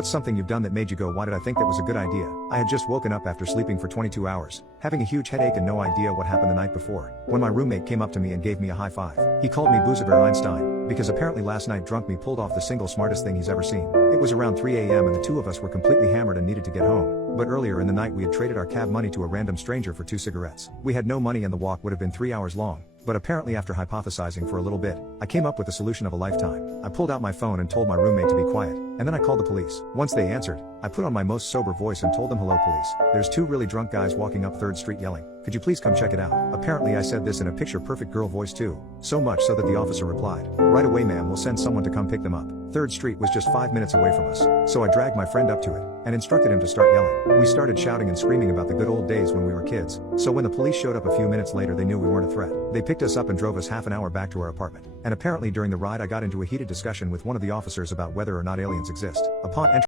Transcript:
What's something you've done that made you go, why did I think that was a good idea? I had just woken up after sleeping for 22 hours, having a huge headache and no idea what happened the night before, when my roommate came up to me and gave me a high five. He called me Boozever Einstein, because apparently last night drunk me pulled off the single smartest thing he's ever seen. It was around 3 a.m. and the two of us were completely hammered and needed to get home, but earlier in the night we had traded our cab money to a random stranger for 2 cigarettes. We had no money and the walk would have been 3 hours long. But apparently after hypothesizing for a little bit, I came up with the solution of a lifetime. I pulled out my phone and told my roommate to be quiet, and then I called the police. Once they answered, I put on my most sober voice and told them, "Hello police. There's 2 really drunk guys walking up 3rd Street yelling. Could you please come check it out?" Apparently I said this in a picture-perfect girl voice too. So much so that the officer replied, "Right away ma'am, we'll send someone to come pick them up." 3rd Street was just 5 minutes away from us, so I dragged my friend up to it, and instructed him to start yelling. We started shouting and screaming about the good old days when we were kids, so when the police showed up a few minutes later they knew we weren't a threat. They picked us up and drove us half an hour back to our apartment, and apparently during the ride I got into a heated discussion with one of the officers about whether or not aliens exist. Upon entering